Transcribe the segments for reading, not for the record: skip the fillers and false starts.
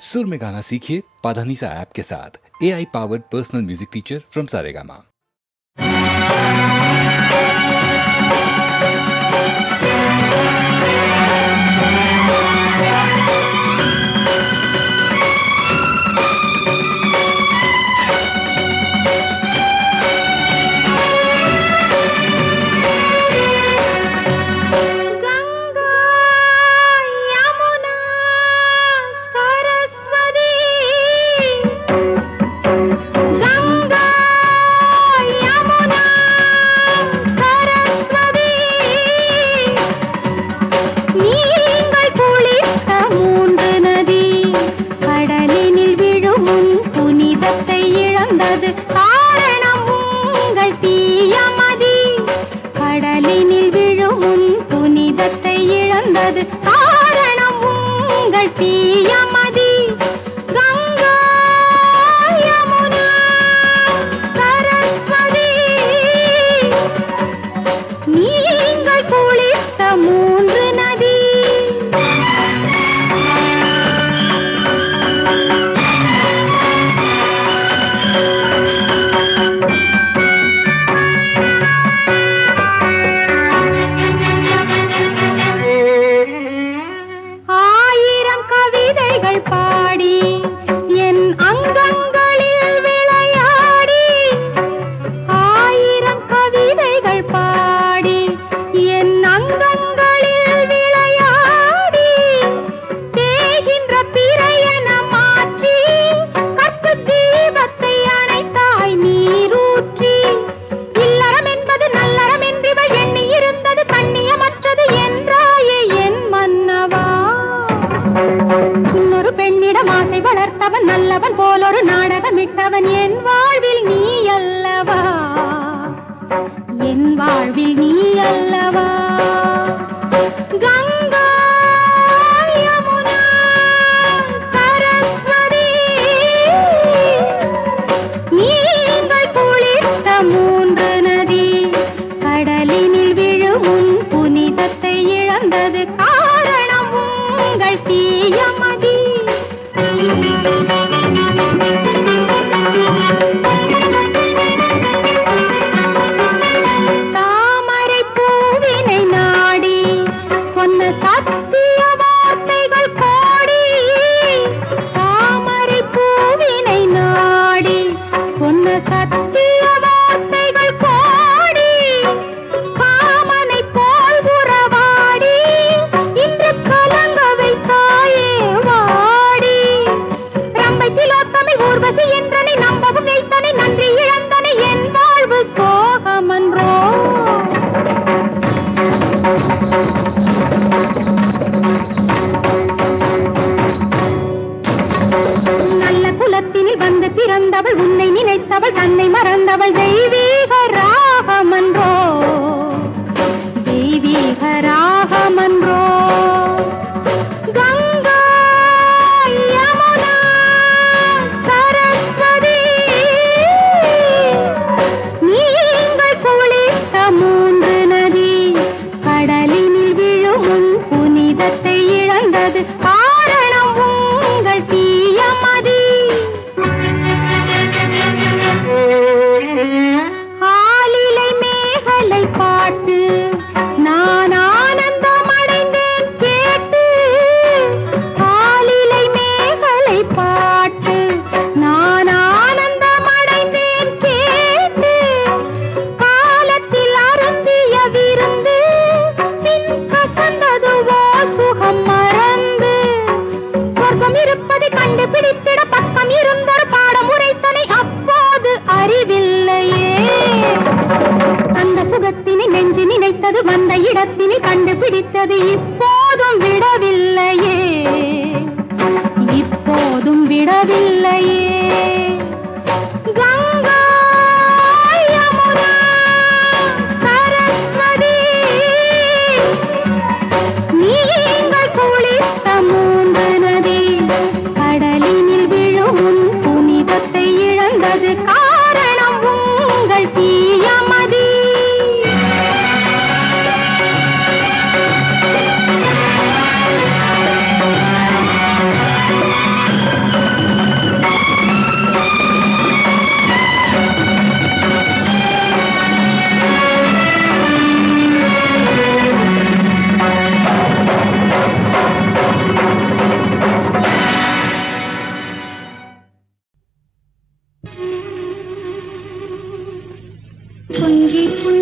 सुर में गाना सीखिए पाधानीसा ऐप के साथ। AI powered personal music teacher from Saregama.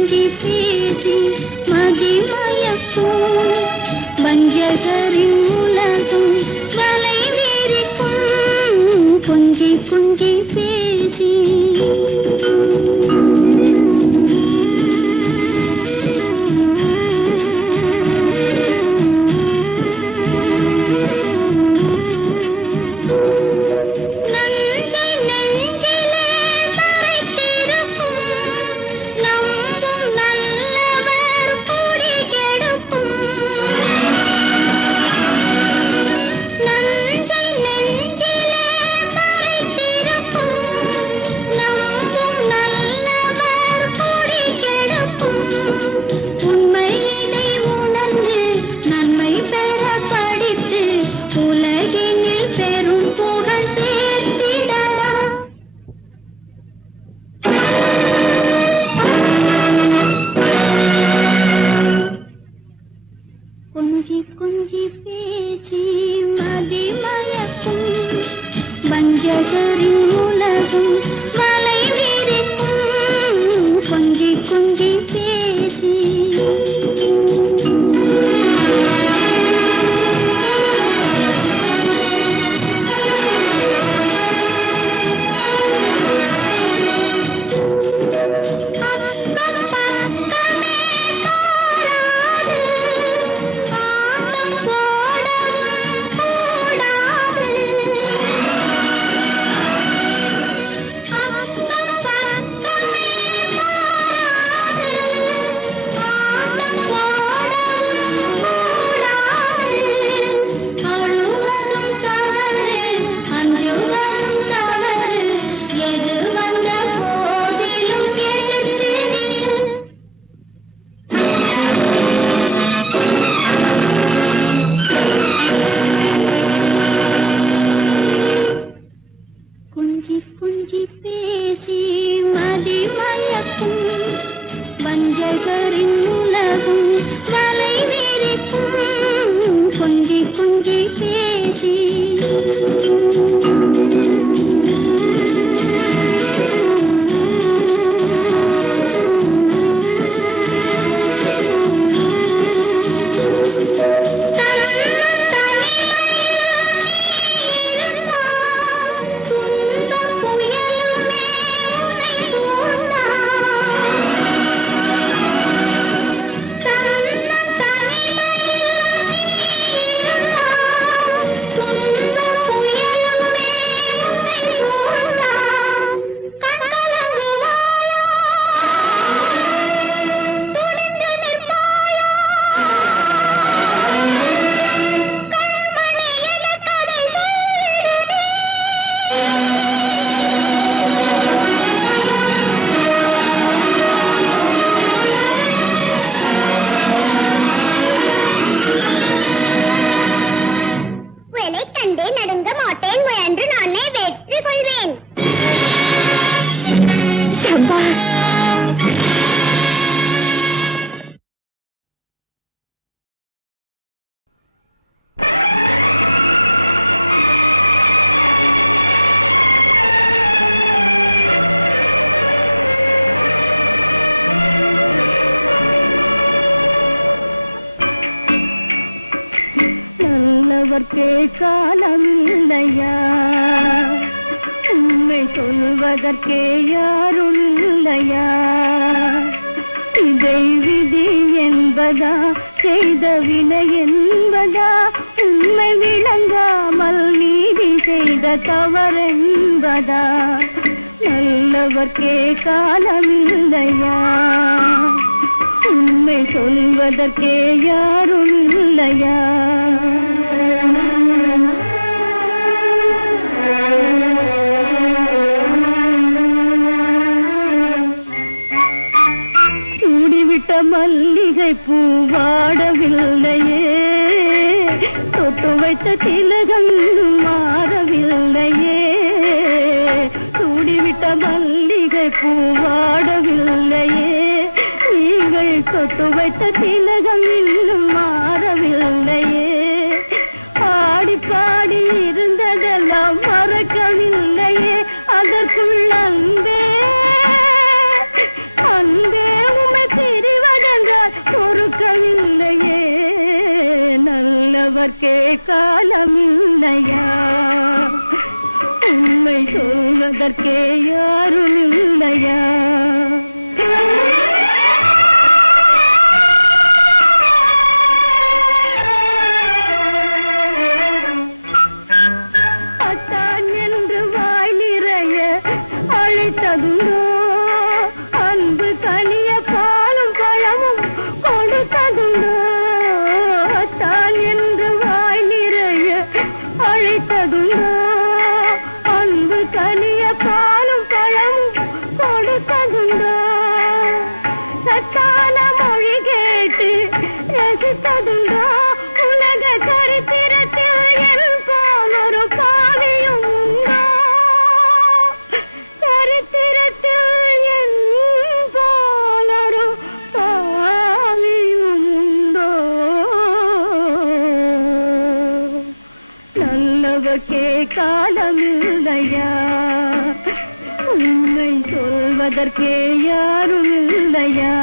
கொஞ்சி பேசி மதிமயக்கும் வஞ்சகரின் உலகம் வலை வீரிக்கும் கொஞ்சி கொஞ்சி பேசி கொஞ்சி கொஞ்சி பேசி மதிமயக்கும் வஞ்சகரின் உலகம் வலை வீரிக்கும் கொஞ்சி கொஞ்சி பேசி கொஞ்சி பேசி மதிமயக்கும் வஞ்சகரின் உலகம் வலை வீரிக்கும் கொஞ்சி கொஞ்சி பேசி நடுங்க மாட்டேன் முயன்று நானே வெற்றி கொள்வேன். நல்லவர்க்கே காலமில்லையா, உண்மை சொல்வதற்கே யாரும் இல்லையா? இதை விதி என்பதா, செய்த வினை என்பதா? உண்மை விளங்காமல் நீதி செய்த தவறென்பதா? நல்லவர்க்கே காலமில்லையா, உண்மை சொல்வதற்கே யாரும் இல்லையா? சூடிவிட்ட மல்லிகை பூ வாடவில்லையே, தொட்டு வைத்த திலகம் மாறவில்லையே. சூடிவிட்ட மல்லிகை பூ வாடவில்லையே, நீங்கள் தொட்டு வைத்த திலகம் இன்னும் மாறவில்லையே. பாடி பாடி இருந்ததெல்லாம் மறக்கவில்லையே, அதற்குள் அன்பே அன்பே உமக்கு இல்லையா? உண்மை சொல்வதற்கே யாரும் இல்லையா? அத்தான் என்று வாய் நிறைய அழைத்ததுண்டோ? அன்பு கனிய பாலும் பழமும் கொடுத்ததுண்டோ? அத்தான் என்று வாய் நிறைய அழைத்ததுண்டோ? அன்பு கனிய பாலும் பழமும் கொடுத்ததுண்டோ? சத்தான மொழி கேட்டு ரசித்ததுண்டோ? உலக சரித்திரத்தில் என் போல் ஒரு பாவியும் உண்டோ? சரித்திரத்தில் என் போல் ஒரு பாவியும் உண்டோ? நல்லவர்க்கே காலமில்லையா? உண்மை சொல்வதற்கே யாரும் இல்லையா?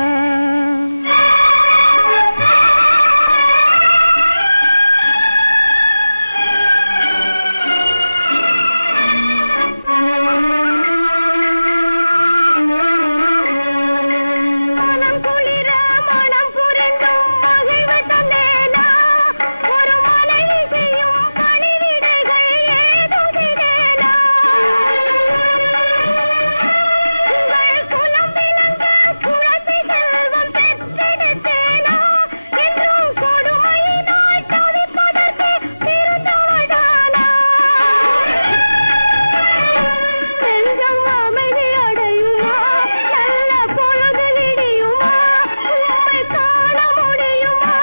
மனம் குளிர மனம் புரண்டும் மகிழ்வு தந்தேனா? ஒரு மனைவி செய்யும் பணிவிடைகள் ஏதும் செய்தேனா? உங்கள் குலம் விளங்க குழந்தை செல்வம் பெற்றெடுத்தேனா? என்றும் கொடுமையினால் தவிப்பதற்கு பிறந்தவளானா? நெஞ்சம் அமைதி அடையுமா? நல்ல பொழுது விடியுமா? உம்மை காண முடியுமா?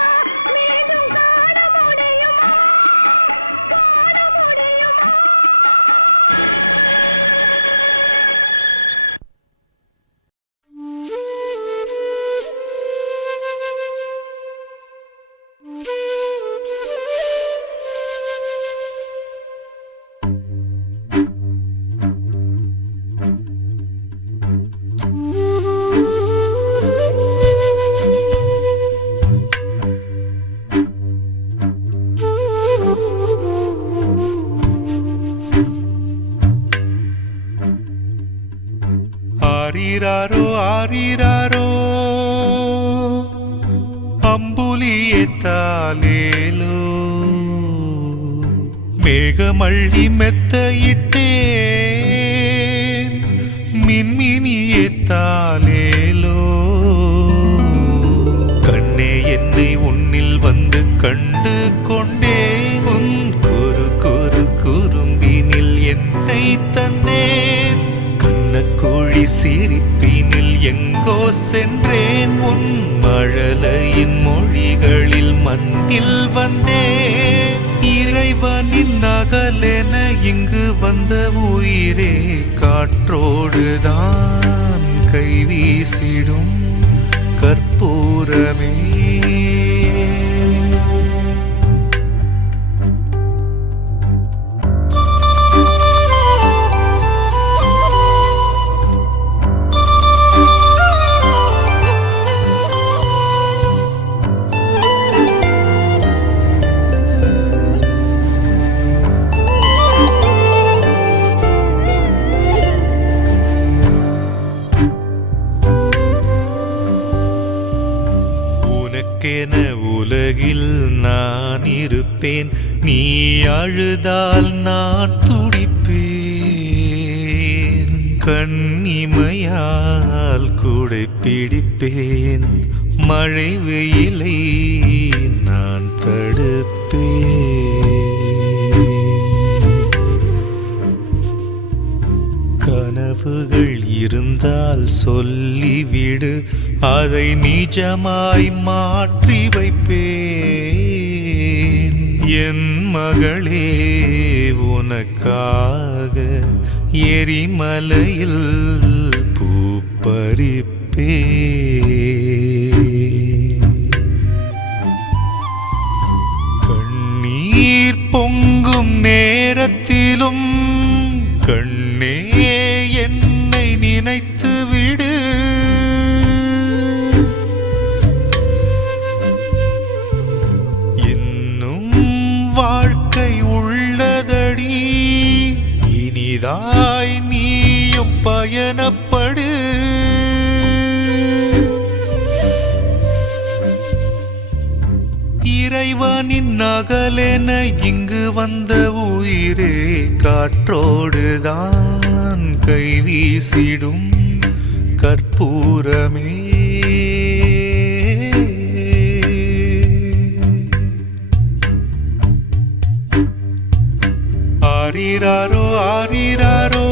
மீண்டும் காண முடியுமா? காண முடியுமா? ஆரிராரோ ஆரிராரோ அம்புலியத்தாலேலோ மேகமள்ளி மெத்தையிட்டேன் மின்மினியத்தாலேலோ கண்ணே என்னை உன்னில் வந்து கண்டு கொண்டேன் உன் குறு குறு குறும்பினில் என்னை தந்தேன் கண்ணக்கோழி சிரிப்பினில் எங்கோ சென்றேன் உன் மழலையின் மொழிகளில் மண்ணில் வந்தேன் இறைவனின் நகலென இங்கு வந்த உயிரே காற்றோடுதான் கைவீசிடும் கற்பூரமே உனக்கென உலகில் நான் இருப்பேன் நீ அழுதால் நான் துடிப்பேன் கண்ணிமையால் கூடை பிடிப்பேன் மழை வெயிலை நான் தடுப்பேன் கனவுகள் இருந்தால் சொல்லிவிடு அதை நிஜமாய் மாற்றி வைப்பேன் என் மகளே உனக்காக எரிமலையில் பூ பறிப்பேன் கண்ணீர் பொங்கும் நேரத்திலும் கண்ணே என்னை நினைத்து விடு இன்னும் வாழ்க்கை உள்ளது இனிதாய் நீயும் பயணப்படு. இறைவனின் நகலென இங்கு வந்த உயிரே காற்றோடுதான் கைவீசிடும் கற்பூரமே. ஆரிராரோ ஆரிராரோ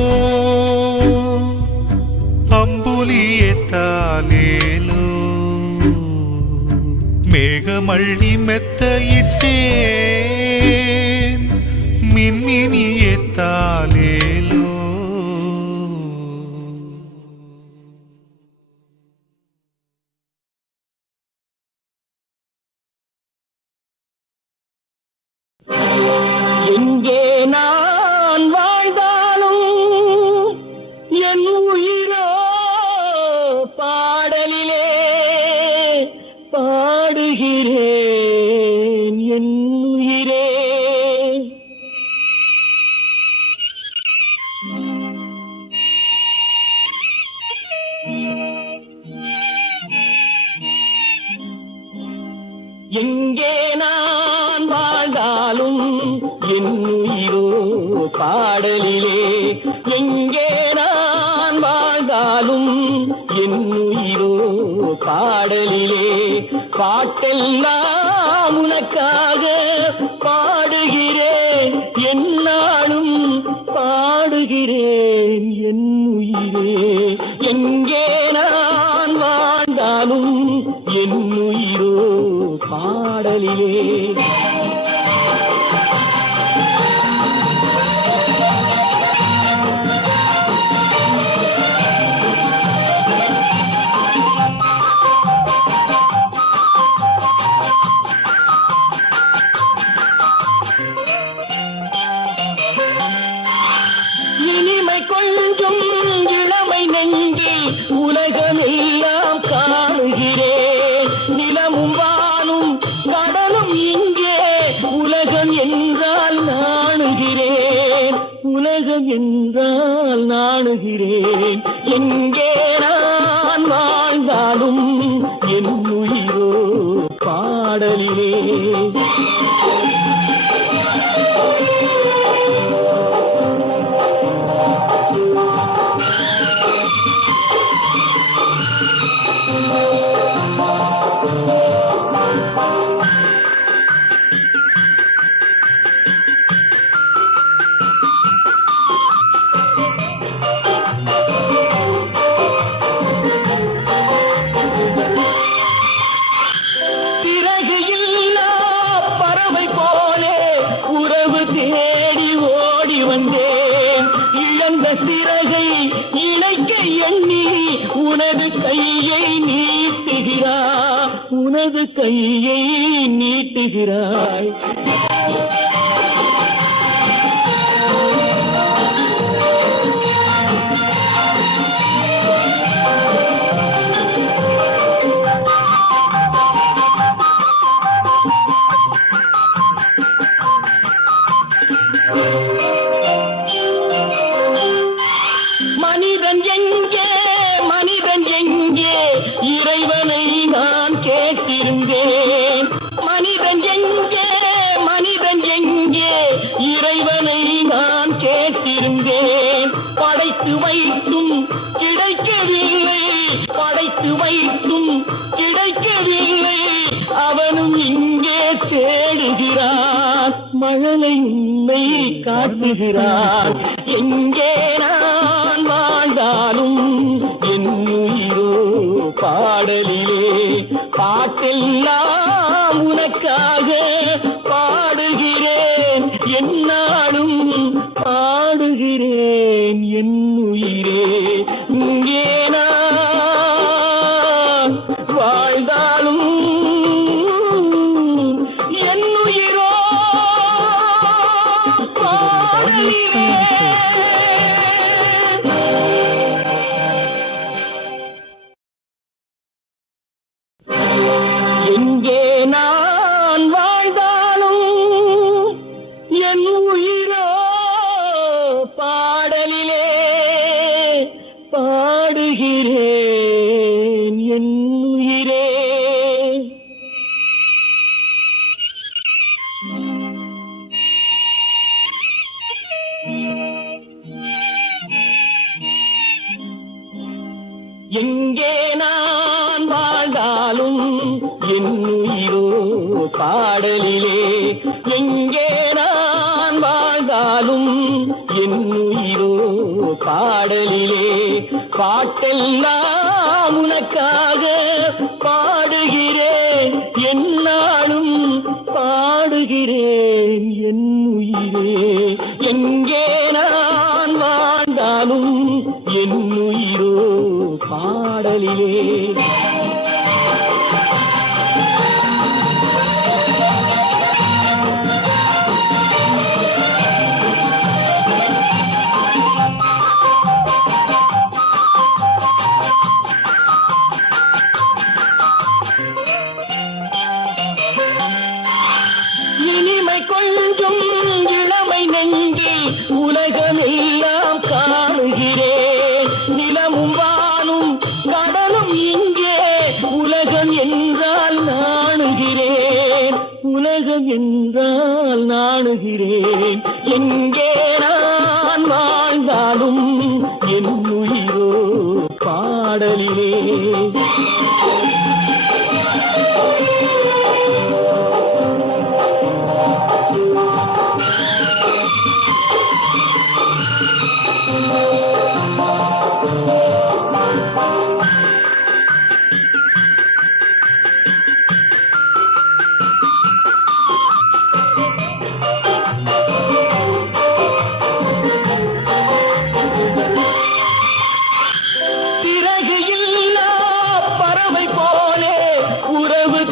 அம்புலியே தாலேலோ மேகமள்ளி மெத்தையிட்டேன் மின்மினியே தாலேலோ. எங்கே நான் வாழ்ந்தாலும் என் உயிரோ பாடலிலே பாடுகிறேன் என் உயிரே. எங்கே நான் வாழ்ந்தாலும் என் உயிரோ பாடலிலே. எங்கே நான் வாழ்ந்தாலும் என் உயிரோ பாடலிலே. பாட்டெல்லாம் உனக்காக பாடுகிறேன் என்னாலும் பாடுகிறேன் என் உயிரே. எங்கே நான் வாழ்ந்தாலும் என் உயிரோ பாடலிலே. இனிமை கொஞ்சம் இளமை நெஞ்சு உலகமெல்லாம் காணுகிறேன். நிலமும் வானும் கடலும் இங்கே உலகம் என்றால் நாணுகிறேன். உலகம் என்றால் நாணுகிறேன். எங்கே நான் வாழ்ந்தாலும் என் உயிரோ பாடலிலே. சிறகை இணைக்க எண்ணி உனது கையை நீட்டுகிறாய். உனது கையை நீட்டுகிறாய். மனிதன் எங்கே மனிதன் எங்கே இறைவனை நான் கேட்டிருந்தேன். மனிதன் எங்கே மனிதன் எங்கே இறைவனை நான் கேட்டிருந்தேன். படைத்து வைத்தும் கிடைக்கவில்லை. படைத்து வைத்தும் கிடைக்கவில்லை. அவனும் இங்கே தேடுகிறான். மழலை உன்னை காட்டுகிறான். எங்கே நான் வாழ்ந்தாலும் என் உயிரோ பாடலிலே. பாட்டெல்லாம் உனக்காக பாடுகிறேன் என்னாலும் பாடுகிறேன் என் உயிரே. இங்கே நான் வாழ்ந்தாலும் என் உயிரோ பாடலிலே. எங்கே நான் வாழ்ந்தாலும் என் உயிரோ பாடலிலே. எங்கே நான் வாழ்ந்தாலும் என் உயிரோ பாடலிலே. எங்கே நான் வாழ்ந்தாலும் என் உயிரோ பாடலிலே. பாட்டெல்லாம் உனக்காக பாடுகிறேன், என்னாலும் பாடுகிறேன் என் உயிரே. எங்கே நான் வாழ்ந்தாலும் என் உயிரோ பாடலிலே. இனிமை கொஞ்சம் இளமை நெஞ்சு உலகமெல்லாம் காணுகிறேன். நிலமும் வானும் கடலும் இங்கே உலகம் என்றால் நாணுகிறேன், உலகம் என்றால் நாணுகிறேன். எங்கே நான் வாழ்ந்தாலும் என் உயிரோ பாடலிலே.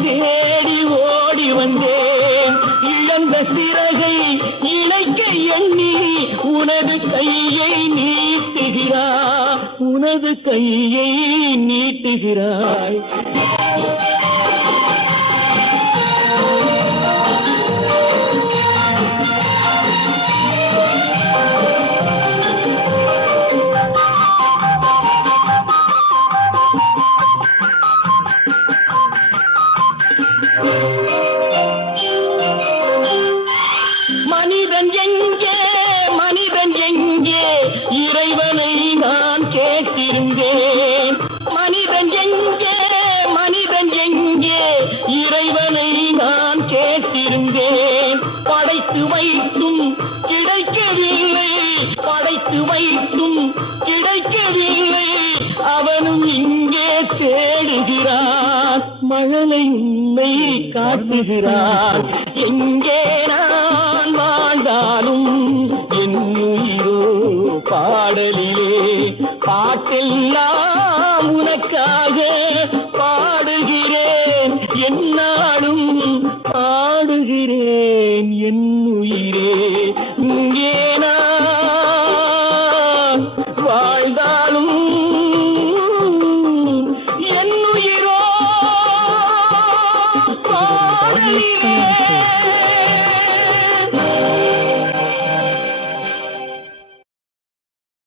தேடி ஓடி வந்தேன், இழந்த சிறகை இணைக்க எண்ணி உனது கையை நீட்டுகிறாய், உனது கையை நீட்டுகிறாய். மனிதன் எங்கே, மனிதன் எங்கே, இறைவனை நான் கேட்டிருந்தேன். மனிதன் எங்கே, மனிதன் எங்கே, இறைவனை நான் கேட்டிருந்தேன். படைத்து வைத்தும் கிடைக்கவில்லை, படைத்து வைத்தும் கிடைக்கவில்லை. அவனும் இங்கே தேடுகிறான், மழலை உன்னை காட்டுகிறான். எங்கே நான் வாழ்ந்தாலும் என் உயிரோ பாடலிலே. பாட்டெல்லாம் உனக்காக பாடுகிறேன், என்னாலும்